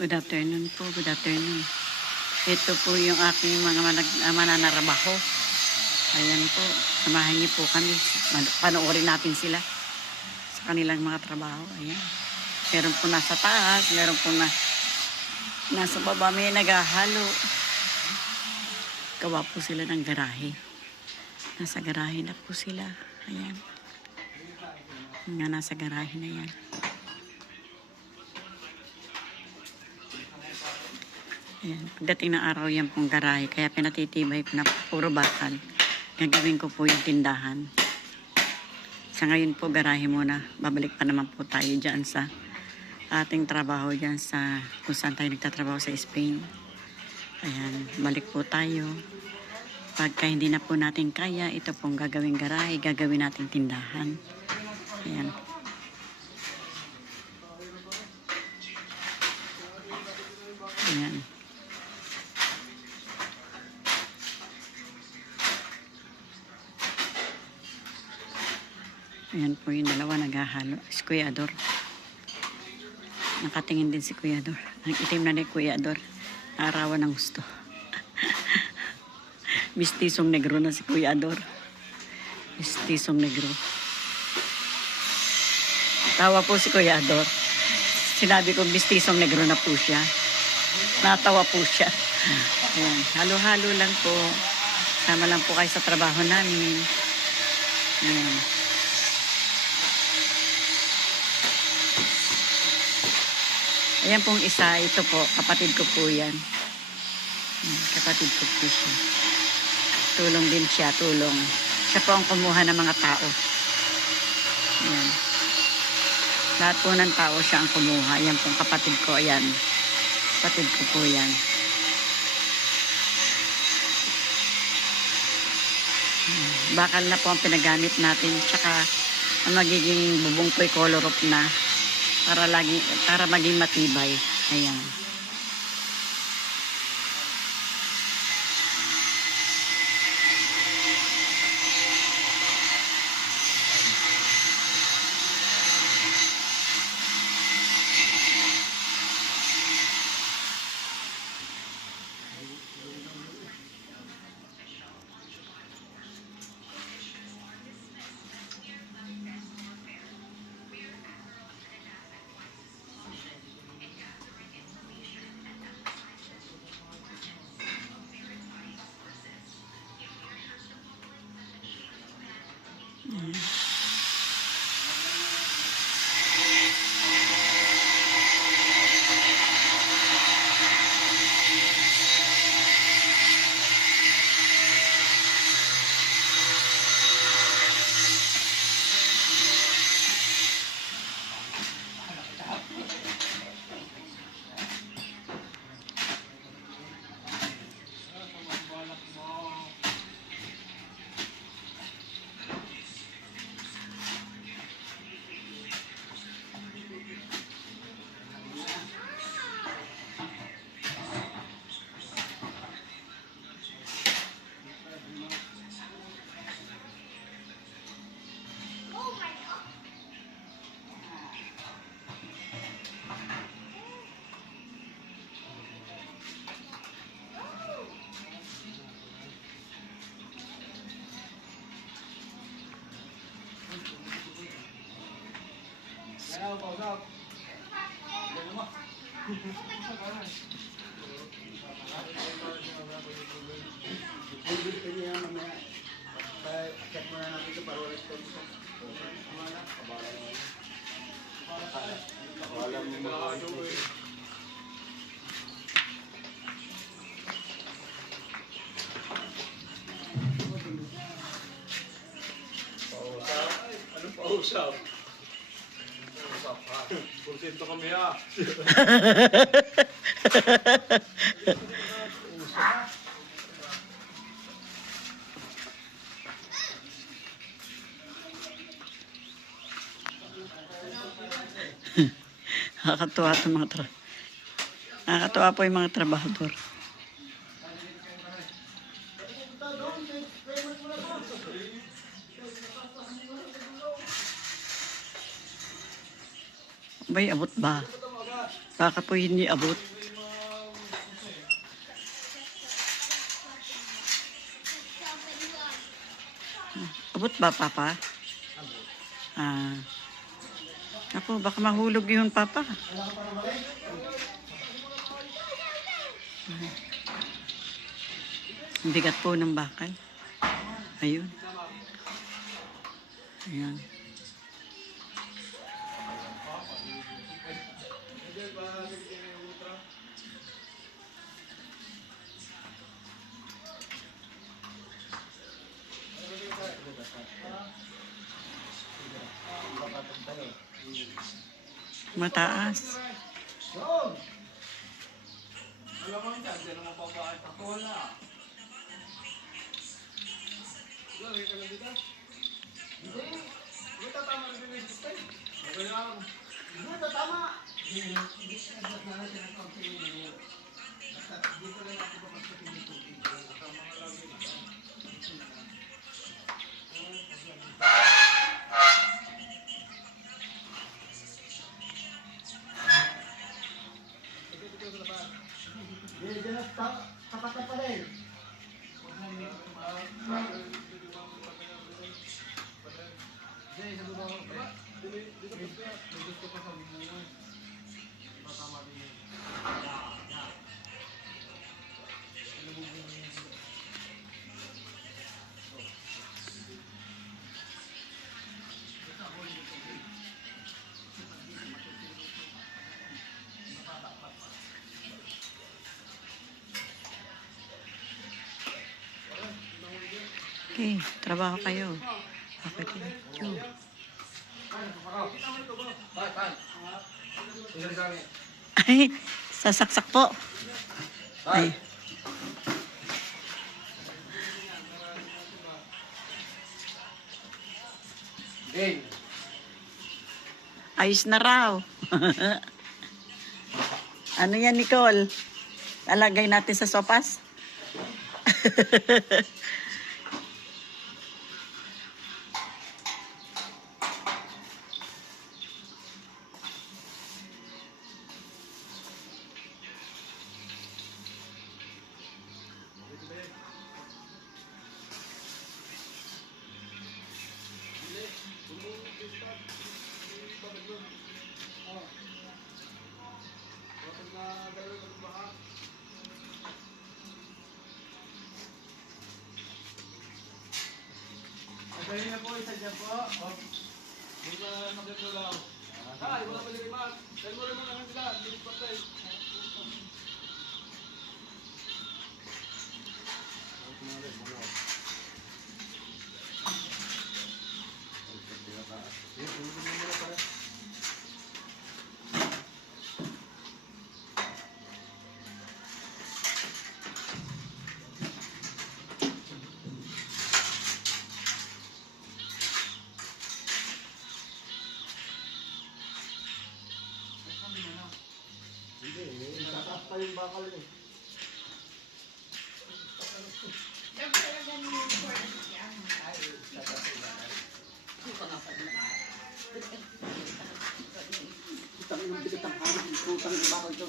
Good afternoon po, good afternoon. Ito po yung aking mga uh, mananarabaho. Ayan po, samahan niyo po kami. Panoorin natin sila sa kanilang mga trabaho. Ayan. Meron po nasa taas, meron po na nasa baba may naghahalo. Gawa po sila ng garahe. Nasa garahe na po sila. Ayan. Nga nasa garahe na yan. Ayan. Pagdating ng araw yan pong garahe, kaya pinatitibay ko na puro bakal. Gagawin ko po yung tindahan. Sa ngayon po, garahe muna. Babalik pa naman po tayo dyan sa ating trabaho dyan sa kung saan tayo nagtatrabaho sa Spain. Ayan, balik po tayo. Pagka hindi na po natin kaya, ito pong gagawing garahe, gagawin nating tindahan. Ayan. Ayan. Ayan po yung dalawa naghahalo. Si Kuya Ador. Nakatingin din si Kuya Ador. Ang itim na ni Kuya Ador. Arawan ng gusto. Mistisong negro na si Kuya Ador. Mistisong negro. Tawa po si Kuya Ador. Sinabi ko mistisong negro na po siya. Natawa po siya. Ayan. Halo-halo lang po. Sama lang po kayo sa trabaho namin. Ayan. Ayan pong isa, ito po, kapatid ko po yan. Ayan, Kapatid ko po siya. Tulong din siya, tulong. Siya po ang kumuha ng mga tao. Ayan. Lahat po ng tao siya ang kumuha. Ayan pong kapatid ko, ayan. Kapatid ko po yan. Ayan. Bakal na po ang pinagamit natin. Tsaka ang magiging bubong ko'y color up na para lagi para maging matibay. Ayan. Pausap? Pausap ha? Porsyento kami ha? Nakakatuwa itong mga tra Nakakatuwa po yung mga trabahador. Bay, abot ba? Baka po hindi abot. Abot ba, Papa? Ah. Ako, baka mahulog yun, Papa. Ang bigat po ng bakal. Ayun. Ayan. Mataas. Alam mo dyan, dyan papaan. Ako wala. Wala, may ka lang dito? Hindi. Hindi tatama yung isip tayo. Okay lang. Hindi tatama. Okay, trabaho kayo. Okay, thank you. Tay, tay. Ilan sa akin? Ay, sasaksak po. Ay, ayos na raw. ano yan, Nicole? Alagay natin sa sopas? Pwede na po, isa dyan po. Oh. Hindi ba nakitulaw? Tay, wala pa liliman. Dahil rin mo lang sila. Hindi pa tayo. bakal niya. Utang yung bigat ang harap, utang yung bakal ito.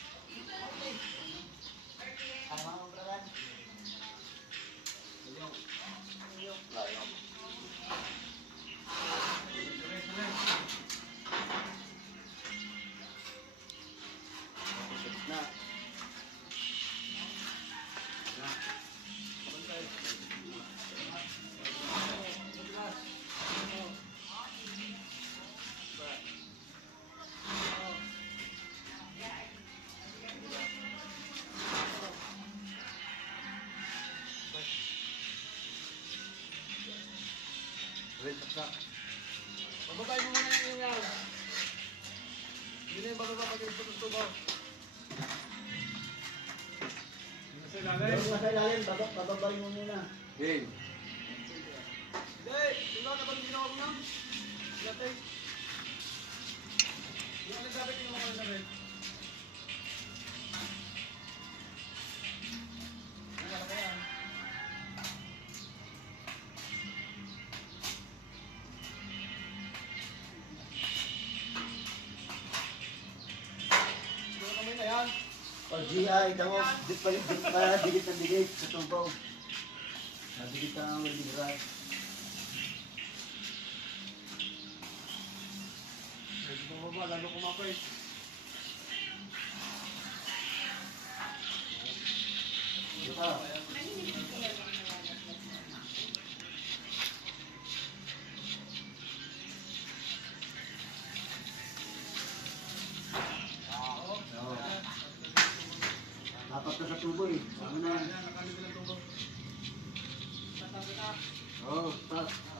Sa. Bababay mo muna yung ingaw. Hindi na yung bababa pag yung tututubo. Nasa ilalim? Nasa ilalim, bababay mo muna. Hey. Hindi, diba na ba yung ginawa mo na? Latay. Yung nagsabi, tingnan mo ko na. GI, tamo, di pa di pa dikit na dikit sa tubaw. Nadikit ang welding rod. Medyo bumaba, lalo kumapay. Di ba? Na sa tubo eh. Ano na tubo. Tatabi na. Oo, stop.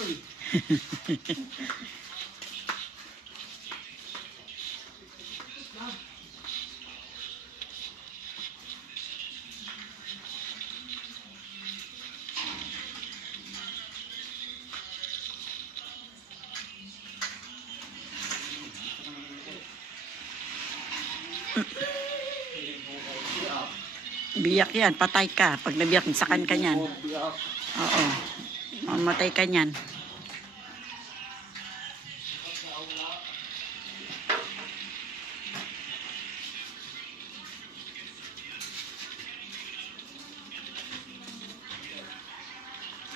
Eh? Biyak yan, patay ka. Pag nabiyak, sakan ka biyak. Oo. Mamatay ka niyan.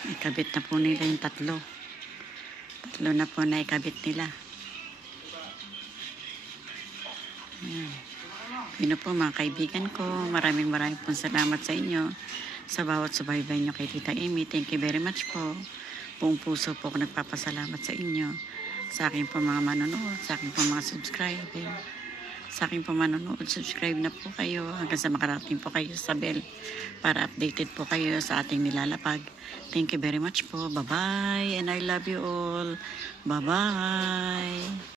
Ikabit na po nila yung tatlo. Tatlo na po na ikabit nila. Ayan. Yun po mga kaibigan ko. Maraming maraming po salamat sa inyo sa bawat subaybay nyo kay Tita Amy. Thank you very much po. Buong puso po ako nagpapasalamat sa inyo. Sa aking po mga manonood, sa aking po mga subscriber. Sa aking po manonood, subscribe na po kayo hanggang sa makarating po kayo sa bell para updated po kayo sa ating nilalapag. Thank you very much po. Bye-bye and I love you all. Bye-bye.